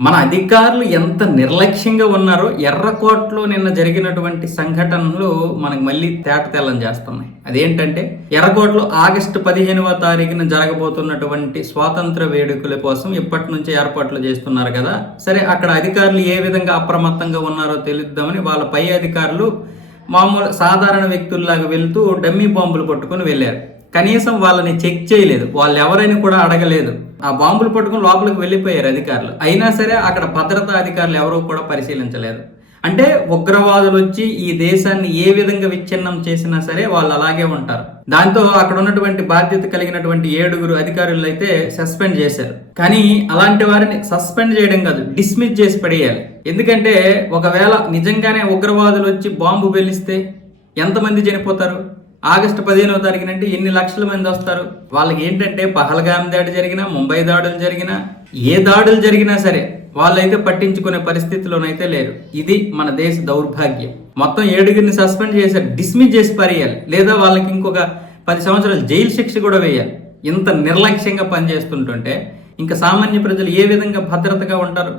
మన అధికారులు ఎంత నిర్లక్ష్యంగా ఉన్నారో ఎర్రకోటలో నిన్న జరిగినటువంటి సంఘటనలు మనకు మళ్ళీ తేట తెల్లం చేస్తున్నాయి. అదేంటంటే ఎర్రకోటలో ఆగస్టు పదిహేనవ తారీఖున జరగబోతున్నటువంటి స్వాతంత్ర వేడుకల కోసం ఇప్పటి నుంచి ఏర్పాట్లు చేస్తున్నారు కదా. సరే అక్కడ అధికారులు ఏ విధంగా అప్రమత్తంగా ఉన్నారో తెలుద్దామని వాళ్ళ పై అధికారులు మామూలు సాధారణ వ్యక్తుల్లాగా వెళ్తూ డమ్మీ బాంబులు పట్టుకొని వెళ్ళారు. కనీసం వాళ్ళని చెక్ చేయలేదు. వాళ్ళు ఎవరైనా కూడా అడగలేదు. ఆ బాంబులు పట్టుకుని లోపలికి వెళ్ళిపోయారు అధికారులు. అయినా సరే అక్కడ భద్రతా అధికారులు ఎవరూ కూడా పరిశీలించలేదు. అంటే ఉగ్రవాదులు వచ్చి ఈ దేశాన్ని ఏ విధంగా విచ్ఛిన్నం చేసినా సరే వాళ్ళు అలాగే ఉంటారు. దాంతో అక్కడ ఉన్నటువంటి బాధ్యత కలిగినటువంటి ఏడుగురు అధికారులు అయితే సస్పెండ్ చేశారు. కానీ అలాంటి వారిని సస్పెండ్ చేయడం కాదు డిస్మిస్ చేసి పడేయాలి. ఎందుకంటే ఒకవేళ నిజంగానే ఉగ్రవాదులు వచ్చి బాంబు వెలిస్తే ఎంతమంది చనిపోతారు? ఆగస్టు పదిహేనవ తారీఖునంటే ఎన్ని లక్షల మంది వస్తారు? వాళ్ళకి ఏంటంటే పహల్గాం దాడి జరిగినా ముంబై దాడులు జరిగినా ఏ దాడులు జరిగినా సరే వాళ్ళైతే పట్టించుకునే పరిస్థితిలోనైతే లేరు. ఇది మన దేశ దౌర్భాగ్యం. మొత్తం ఏడుగురిని సస్పెండ్ చేశారు డిస్మిస్ చేసి పారేయాలి లేదా వాళ్ళకి ఇంకొక పది సంవత్సరాలు జైలు శిక్ష కూడా వేయాలి. ఇంత నిర్లక్ష్యంగా పనిచేస్తుంటుంటే ఇంకా సామాన్య ప్రజలు ఏ విధంగా భద్రతగా ఉంటారు?